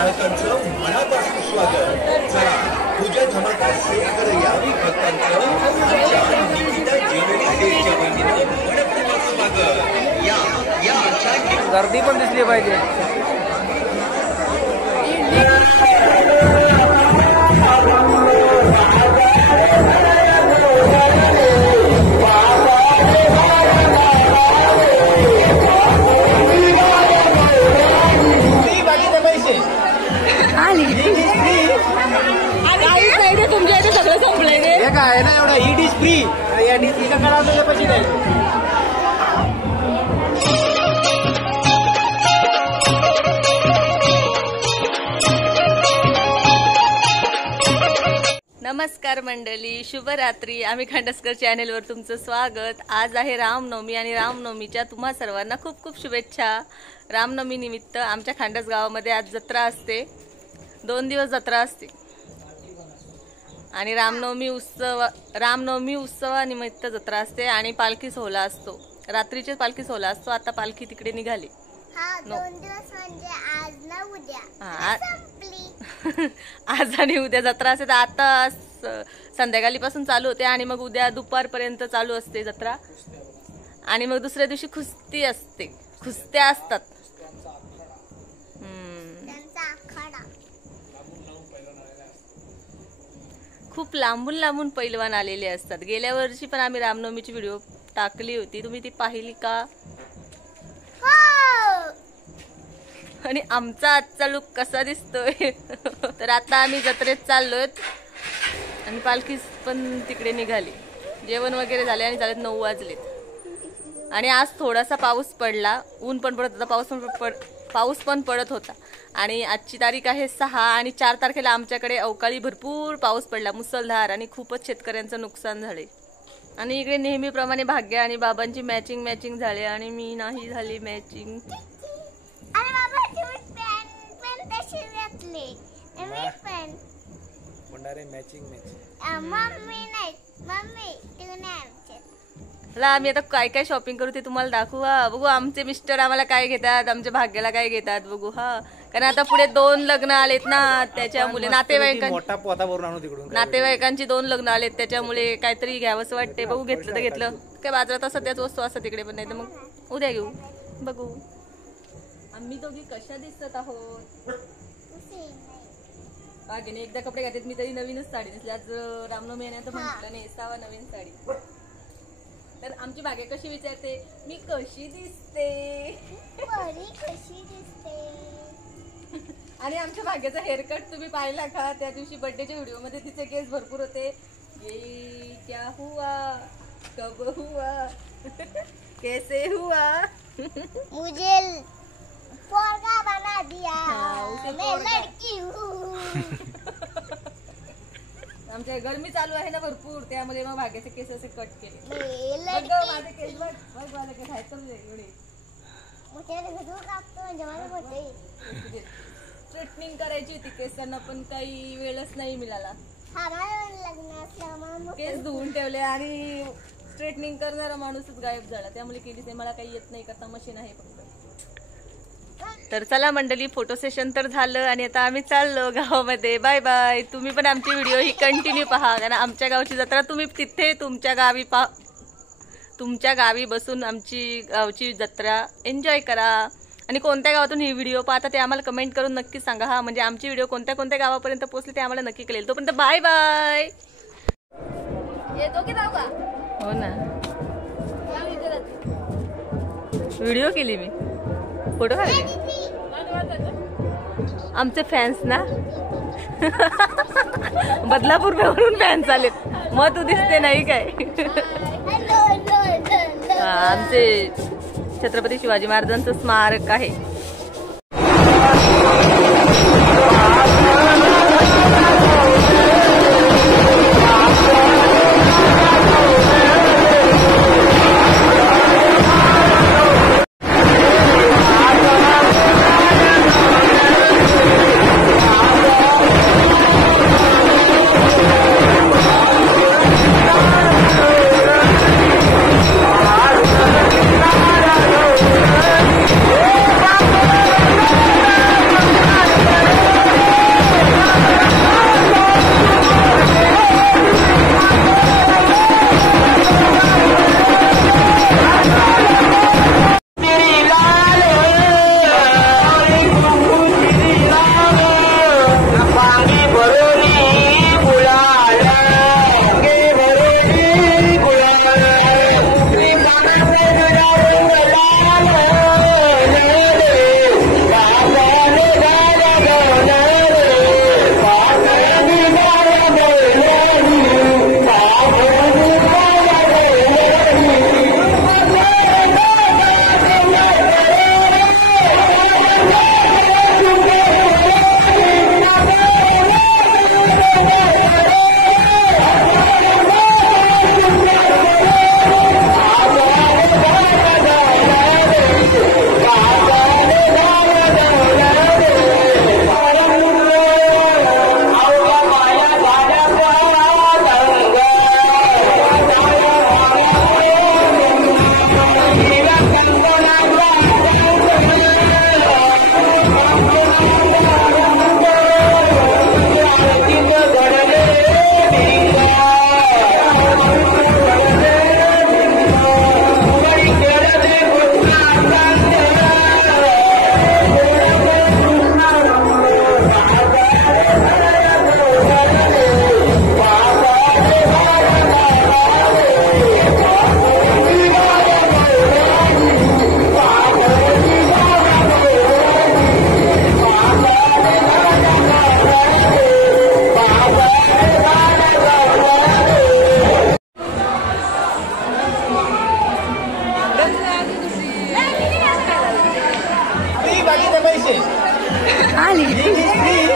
चाहत्यांचं मनापासून स्वागत. चला पूजा धमाका सेल करूया भक्तांचं आमच्या निकिता ज्वेलरी सेलच्या वतीनं मनपूर्वक स्वागत. या गर्दी पण दिसली पाहिजे. तुमच्या इथे सगळं संपलंय रे. हे काय ना एवढा ही डिश फ्री या डिश एका काळात पैसे नाही. नमस्कार मंडळी, शुभरात्री. आम्ही खांडसकर चॅनेलवर तुमचं स्वागत. आज आहे रामनवमी आणि रामनवमीच्या तुम्हा सर्वांना खूप खूप शुभेच्छा. रामनवमी निमित्त आमच्या खांडस गावामध्ये आज जत्रा असते. 2 दिवस जत्रा असते आणि रामनवमी उत्सवानिमित्त जत्रा असते आणि पालखी सोहळा असतो. रात्रीचे पालखी सोहळा असतो. आता पालखी तिकडे निघाली. 2 दिवस म्हणजे आज ना उद्या. आज आणि उद्या जत्रा असते. तर आता संध्याकाळीपासून चालू होते आणि मग उद्या दुपारपर्यंत चालू असते जत्रा. आणि मग दुसऱ्या दिवशी कुस्ती असते. कुस्त्या असतात. खूप लांबून लांबून पैलवान आलेले असतात. गेल्या वर्षी पण आम्ही रामनवमीची व्हिडिओ टाकली होती. तुम्ही ती पाहिली का? आणि आमचा आजचा लुक कसा दिसतोय? तर आता आम्ही जत्रेत चाललोय आणि पालखी पण तिकडे निघाली. जेवण वगैरे झाले आणि झालेत 9 वाजलेत. आणि आज थोडासा पाऊस पडला. ऊन पण पडत होता, पाऊस पण पडत होता. आणि आजची तारीख आहे 6 आणि 4 तारखेला आमच्याकडे अवकाळी भरपूर पाऊस पडला, मुसळधार, आणि खूपच शेतकऱ्यांचं नुकसान झाले. आणि इकडे नेहमीप्रमाणे भाग्य आणि बाबांची मॅचिंग झाली आणि मी नाही झाली मॅचिंग. आम्ही आता काय काय शॉपिंग करू ते तुम्हाला दाखवू. बघू आमचे मिस्टर आम्हाला काय घेतात, आमच्या भाग्याला काय घेतात बघू. कारण आता पुढे 2 लग्न आलेत ना, त्याच्यामुळे नातेवाईकांची 2 लग्न आलेत, त्याच्यामुळे काहीतरी घ्यावंच वाटते. बघू घेतलं तर घेतलं. काय बाजारात सध्याच वस्तू असतात तिकडे, पण नाही तर मग उद्या घेऊ. बघू आम्ही दोघी कशा दिसत आहोत. बागेने एकदा कपडे घातलेत मी तरी नवीनच साडी दिसली. आज रामनवमी आहे तर म्हटलं नेसावा नवीन साडी. तर आमची भाग्य कशी विचारते, मी कशी दिसते. आणि आमच्या भाग्याचा हेअरकट तुम्ही पाहिला का? त्या दिवशी बर्थडेच्या व्हिडिओ मध्ये तिचे केस भरपूर होते. ये क्या हुआ, कब हुआ, कैसे हुआ, मुझे पोरगा बना दिया, मैं लड़की हूँ. आमच्या गरमी चालू आहे ना भरपूर, त्यामुळे मग भाग्याचे केस असे कट केले. माझे केस बघ, माझे केस आहेत एवढे. स्ट्रेटनिंग करायची होती केसांना, पण काही वेळच नाही मिळाला. केस धुवून ठेवले आणि स्ट्रेटनिंग करणारा माणूसच गायब झाला, त्यामुळे केली ते मला काही येत नाही करता. मशीन आहे फक्त. तर चला मंडळी, फोटो सेशन तर झालं आणि आता आम्ही चाललो गावामध्ये. Bye bye. तुम्ही पण आमची व्हिडिओ ही कंटिन्यू पहा, कारण आमच्या गावची जत्रा तुम्ही तिथे तुमच्या गावी तुमच्या गावी बसून आमची गावची जत्रा एन्जॉय करा. आणि कोणत्या गावातून ही व्हिडिओ पाहता ते आम्हाला कमेंट करून नक्की सांगा. म्हणजे आमची व्हिडिओ कोणत्या कोणत्या गावापर्यंत पोहोचली ते आम्हाला नक्की कळेल. तोपर्यंत बाय बाय. येतो की जाऊ का? हो ना, व्हिडिओ केली मी, फोटो काढले. आमचे फॅन्स ना बदलापूर फॅन्स आलेत. मग तू दिसते नाही काय? आमचे छत्रपती शिवाजी महाराजांचं स्मारक आहे.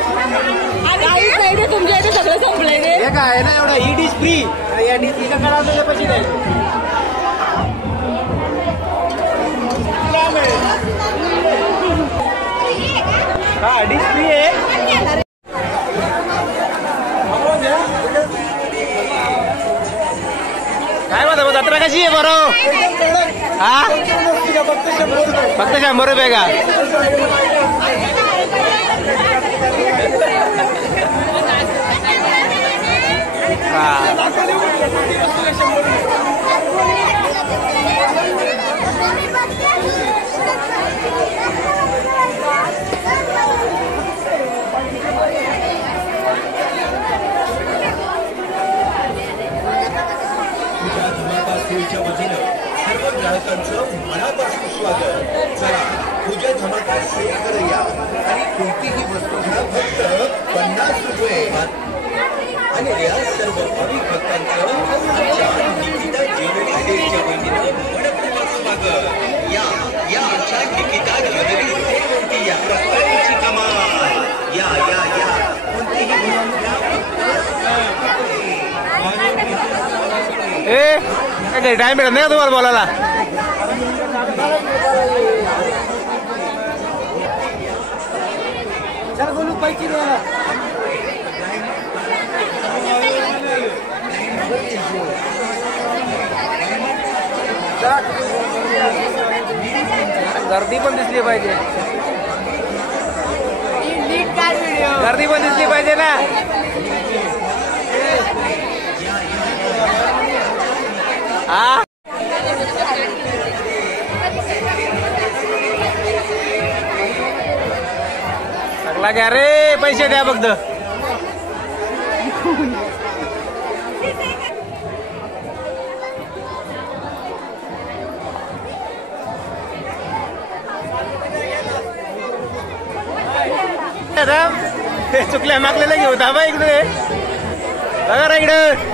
काहीच नाही रे, तुमच्या इथे सगळं संपलंय रे. हे काय ना एवढं ही डिश फ्री या डिश एका काढायला पैसे नाही. हा डिश फ्री आहे. काय म्हणतो जत्रा कशी आहे बरं? हा फक्त 100 रुपये का? सोयीच्या वतीनं सर्व ग्राहकांचं मनापासून स्वागत. चला पूजा धमाका सेल करूया आणि कोणतीही वस्तू घ्या फक्त 50 रुपये. आणि या सर्व भाविक भक्तांचं आमच्या निकिता ज्वेलरी सेलच्या वतीनं मनपूर्वक स्वागत. या या आमच्या निकिता ज्वेलरी सेलवरती या प्रकारची कमाल. या या या कोणतीही ए टाइम भेटत नाही का तुम्हाला बोलायला? गर्दी पण दिसली पाहिजे. गर्दी पण दिसली पाहिजे ना. हा सगळा घ्या रे, पैसे द्या फक्त. चुकल्या मागलेला घेऊ दाबा इकडे बघा इकडे.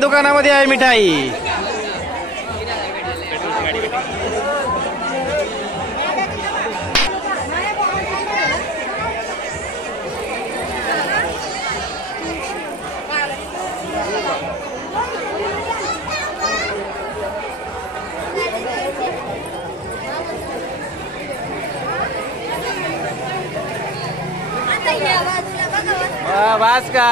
दुकानामध्ये आहे मिठाई. वास का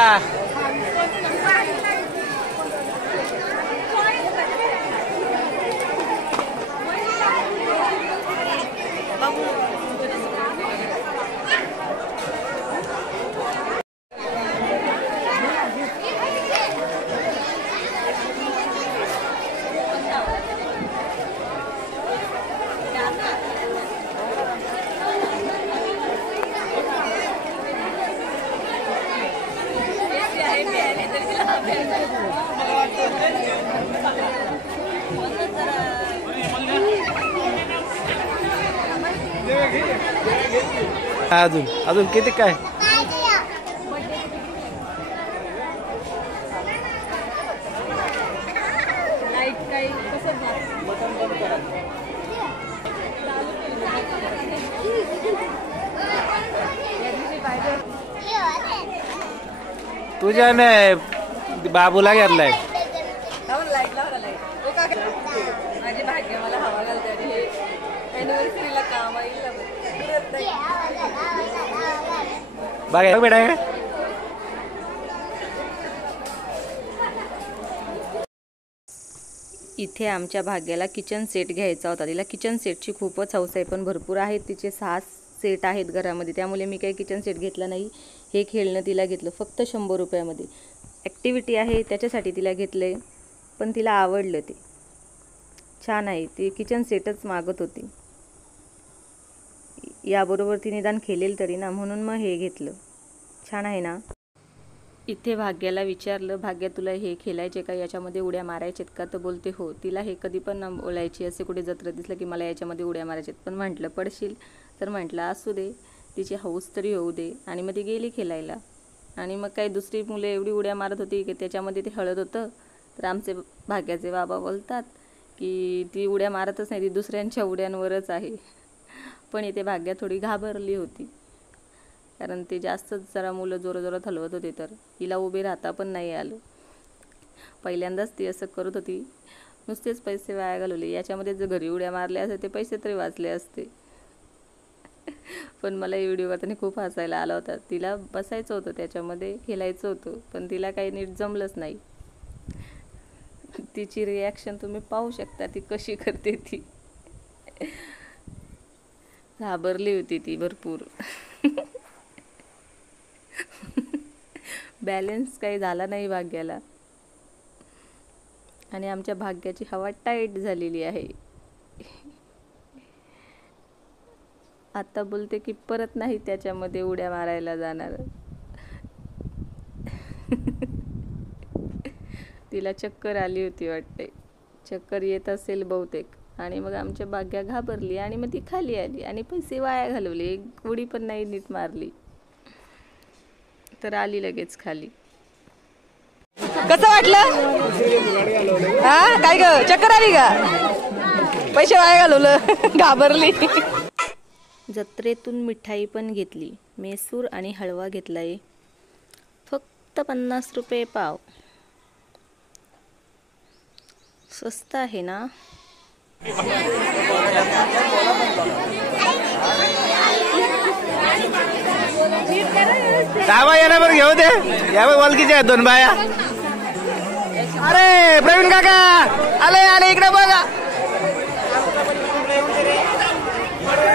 अजून अजून किती काय लाईट काही कसं तुझ्याने बाबूला घेतलाय. लाईट लावला लाईट माझी भाग्य मला हवा घालते आणि हे अॅनिव्हर्सरीला काम येईल. बघा बेटा इथे आमच्या भाग्याला किचन सेट घ्यायचा होता. तिला किचन सेटची खूपच हौस आहे, पण भरपूर आहेत. तिचे 6 सेट आहेत घरामध्ये, त्यामुळे मी काही किचन सेट घेतला नाही. हे खेळणं तिला घेतलं फक्त 100 रुपयामध्ये. ॲक्टिव्हिटी आहे त्याच्यासाठी तिला घेतलं, पण तिला आवडलं. ते छान आहे. ती किचन सेटच मागत होती. याबरोबर ती निदान खेळेल तरी ना, म्हणून मग हे घेतलं. छान आहे ना. इथे भाग्याला विचारलं, भाग्या तुला हे खेळायचे का, याच्यामध्ये उड्या मारायचेत का? तर बोलते हो. तिला हे कधी पण बोलायची, असे कुठे जत्रा दिसलं की मला याच्यामध्ये उड्या मारायचेत. पण म्हटलं पडशील, तर म्हटलं असू दे, तिची हौस तरी होऊ दे. आणि मग ती गेली खेळायला. आणि मग काही दुसरी मुलं एवढी उड्या मारत होती की त्याच्यामध्ये ते हळद होतं. तर आमचे भाग्याचे बाबा बोलतात की ती उड्या मारतच नाही, ती दुसऱ्यांच्या उड्यांवरच आहे. पण इथे भाग्या थोडी घाबरली होती, कारण ते जास्तच जरा मुलं जोराजोरात हलवत होते, तर हिला उभे राहता पण नाही आलं. पहिल्यांदाच ती असं करत होती, नुसतेच पैसे वाया घालवले. याच्यामध्ये जर घरी उड्या मारल्या असते ते पैसे तरी वाचले असते. पण मला ही व्हिडिओ बघताना खूप हसायला आला होता. तिला बसायचं होतं, त्याच्यामध्ये खेळायचं होतं, पण तिला काही नीट जमलंच नाही. तिची रिॲक्शन तुम्ही पाहू शकता, ती कशी करते. ती घाबरली होती ती भरपूर. बॅलन्स काही झाला नाही भाग्याला. आणि आमच्या भाग्याची हवा टाईट झालेली आहे. आता बोलते की परत नाही त्याच्यामध्ये उड्या मारायला जाणार. तिला चक्कर आली होती वाटते, चक्कर येत असेल बहुतेक. आणि मग आमच्या भाग्या घाबरली आणि मग ती खाली आली आणि पैसे वाया घालवले. एक उडी पण नाही नीट मारली, तर आली लगेच खाली. कसं वाटलं? हा काय ग, चक्कर आली का? पैसे वाया घालवलं, घाबरली. जत्रेतून मिठाई पण घेतली. मेसूर आणि हलवा घेतलाय, फक्त 50 रुपये पाव. स्वस्त आहे ना? बाया ना बरं घेऊ दे. या बघ वलकीच्या आहेत 2 बाया. अरे प्रवीण काका आले आले, इकडे बघा.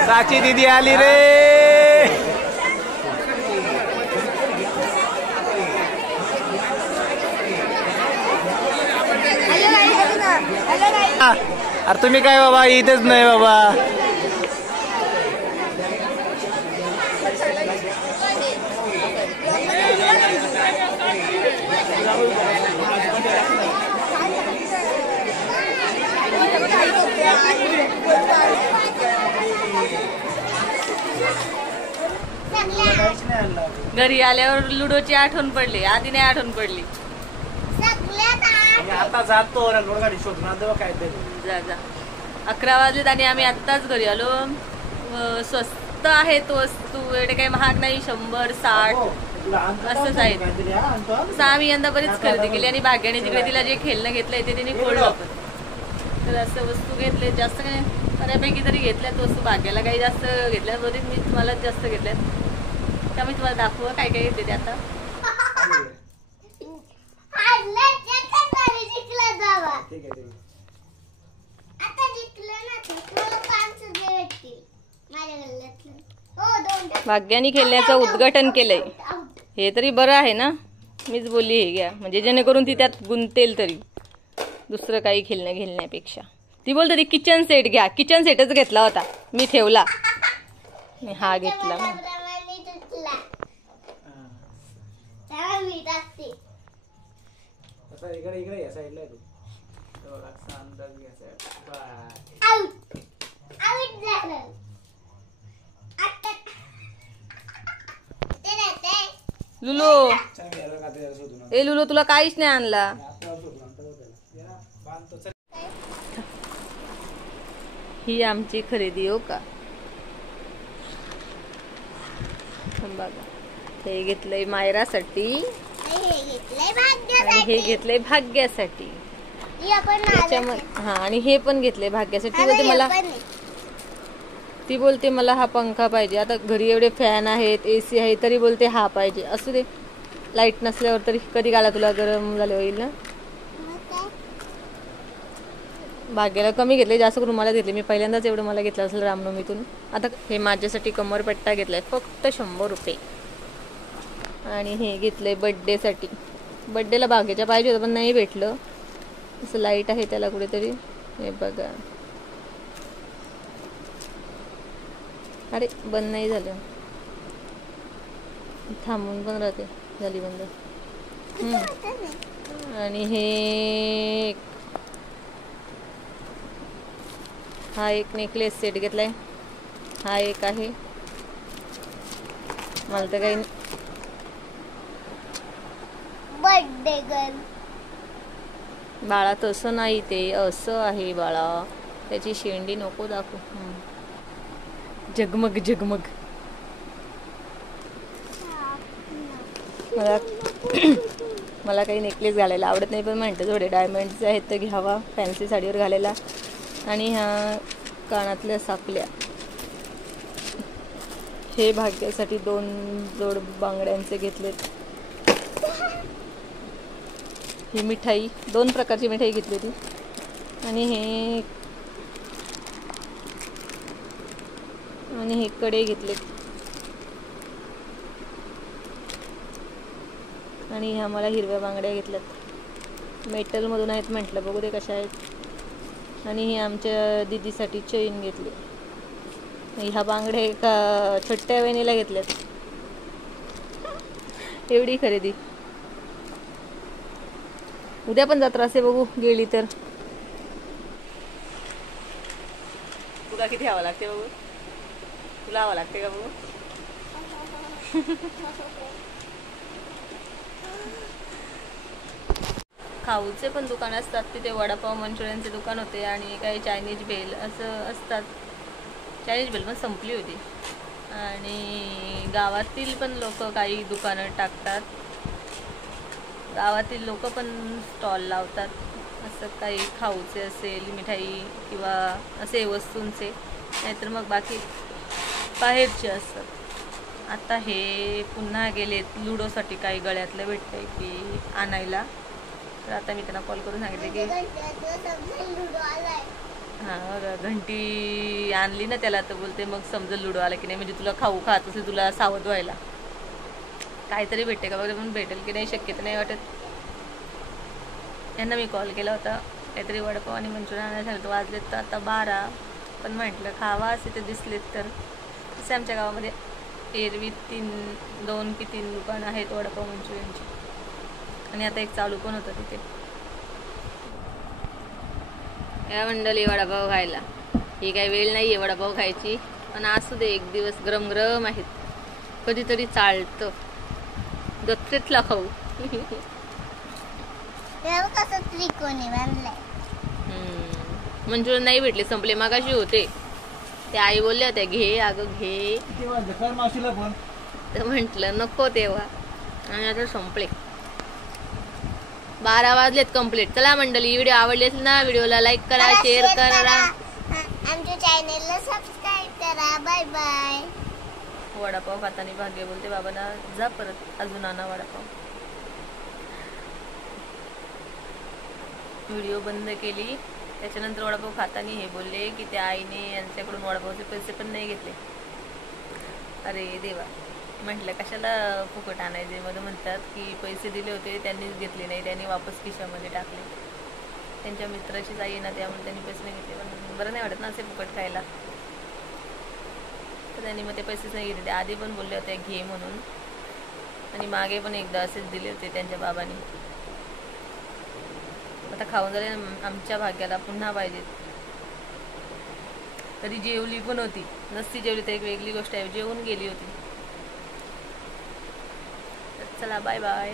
साची दीदी आली रे. अरे तुम्ही काय बाबा, इथेच नाही बाबा. घरी आल्यावर लुडोची आठवण पडली, आधी नाही आठवण पडली. आता जातो गाडी शोधून काय जा जा. 11 वाजलेत आणि आम्ही आत्ताच घरी आलो. स्वस्त आहेत वस्तू, एवढे काही महाग नाही, 100-60 असंच आहे. तसं आम्ही यंदा बरीच खरेदी केली. आणि भाग्याने तिकडे तिला जे खेळणं घेतलंय ते तिने खोडलं पण. तर असं वस्तू घेतले, जास्त काय बऱ्यापैकी तरी घेतल्यात वस्तू. भाग्याला काही जास्त घेतल्यात, बहुतेक मी तुम्हाला जास्त घेतल्यात. त्यामुळे तुम्हाला दाखवा काय काय घेतले ते आता. भाग्याने खेळण्याचं उद्घाटन केलंय, हे तरी बरं आहे ना. मीच बोलली हे घ्या, म्हणजे जेणेकरून ती त्यात गुंतेल तरी, दुसरं काही खेळणं घेण्यापेक्षा. ती बोलते ती किचन सेट घ्या. किचन सेटच घेतला होता मी, ठेवला मी. हा घेतला. लुलो, ए लुलो, तुला काहीच नाही आणला. ही आमची खरेदी हो का. बघा, हे घेतलंय मायरासाठी आणि हे घेतलंय भाग्यासाठी. हा, आणि हे पण घेतलंय भाग्यासाठी. बोलते मला, ती बोलते मला हा पंखा पाहिजे. आता घरी एवढे फॅन आहेत, AC आहे, तरी बोलते हा पाहिजे. असू दे, लाईट नसल्यावर तरी कधी गाला तुला गरम झाले होईल ना. भाग्याला कमी घेतले, जास्त करून मला घेतले. मी पहिल्यांदाच एवढं मला घेतलं असेल रामनवमीतून. आता हे माझ्यासाठी कमरपट्टा घेतलाय, फक्त 100 रुपये. आणि हे घेतलंय बड्डेसाठी. बड्डेला भाग्याच्या पाहिजे होतं पण नाही भेटलं. असं लाईट आहे त्याला कुठेतरी, हे बघा. अरे बंद नाही झालं, थांबून पण राहते. झाली बंद. आणि हे हा एक नेकलेस सेट घेतलाय. हा एक आहे. मला तर काही बर्थडे गर्ल. बाळा तसं नाही, ते असं आहे बाळा. त्याची शेंडी नको दाखवू. जगमग जगमग. मला काही नेकलेस घालायला आवडत नाही, पण म्हणते थोडे डायमंडचे आहेत तर घ्यावा फॅन्सी साडीवर घालायला. आणि ह्या कानातल्या सापल्या. हे भाग्यासाठी 2 जोड बांगड्यांचे घेतलेत. ही मिठाई 2 प्रकारची मिठाई घेतली होती. आणि हे कडे घेतलेत. आणि ह्या मला हिरव्या बांगड्या घेतल्यात. मेटलमधून आहेत म्हटलं, बघू दे कशा आहेत. आणि ही आमच्या दीदीसाठी चैन घेतली. ह्या बांगड्या एका छोट्या वहिनीला घेतल्यात. एवढी खरेदी. उद्या पण जत्रा असे, बघू गेली तर. तुला किती हवं लागते बघू? तुला हवं लागते का बघू? खाऊचे पण दुकान असतात तिथे. वडापाव मंचुरियनचे दुकान होते आणि काही चायनीज भेल असं असतात. चायनीज भेल पण संपली होती. आणि गावातील पण लोक काही दुकानं टाकतात. गावातील लोक पण स्टॉल लावतात. असं काही खाऊचे असेल, मिठाई किंवा असे वस्तूंचे, नाहीतर मग बाकी बाहेरचे असतात. आता हे पुन्हा गेलेत लुडोसाठी काही गळ्यातलं भेटतंय की आणायला. तर आता मी त्यांना कॉल करून सांगितले की हां घंटी आणली ना त्याला, तर बोलते मग समजेल लुडो आला की नाही. म्हणजे तुला खाऊ खात असेल, तुला सावध व्हायला काहीतरी भेटते का वगैरे, म्हणून भेटेल की नाही शक्यता नाही वाटत. यांना मी कॉल केला होता, काहीतरी वडापाव आणि मंचुरियन आणायला सांगितलं. वाजलेत तर आता 12. पण म्हटलं खावा असे ते दिसलेत तर. तसे आमच्या गावामध्ये एरवी 2 की 3 दुकानं आहेत वडापाव मंचुरियनची. आणि आता एक चालू पण होतं तिथे. या मंडळी वडापाव खायला. ही काही वेळ नाही आहे वडापाव खायची, पण असू दे, एक दिवस गरम गरम आहेत, कधीतरी चालतं. दत्तेतला खाऊ. कसं त्रिकोणी बांधलंय. मंचुरियन नाही भेटले, संपले. मागाशी होते, ते आई बोलल्या होत्या घे अगं घे, तर म्हटलं नको तेव्हा. आणि आता संपले. 12 वाजलेत कंप्लीट. चला मंडळी, व्हिडिओ आवडली असेल ना, व्हिडिओला लाईक करा, शेअर करा, आमच्या चॅनलला सबस्क्राईब करा. Bye bye. वडापाव खाताना भाग्य बोलते बाबांना जा परत अजून आणा वडापाव. व्हिडिओ बंद केली. त्याच्यानंतर वडापाव खाताना हे बोलले की त्या आईने यांच्याकडून वडापावचे पैसे पण नाही घेतले. अरे देवा, म्हटलं कशाला फुकट आणायचे. मध्ये म्हणतात की पैसे दिले होते त्यांनीच घेतले नाही, त्यांनी वापस खिशामध्ये टाकले. त्यांच्या मित्राचीच आई ना, त्यामुळे त्यांनी पैसे नाही घेतले. पण बरं नाही वाटत ना असे फुकट खायला. तर त्यांनी मग ते पैसेच नाही घेतले. आधी पण बोलले होते घे म्हणून, आणि मागे पण एकदा असेच दिले होते त्यांच्या बाबांनी. आता खाऊन झाले. आमच्या भाग्याला पुन्हा पाहिजेत. तरी जेवली पण होती. नसती जेवली तर एक वेगळी गोष्ट आहे, जेवून गेली होती. चला बाय बाय.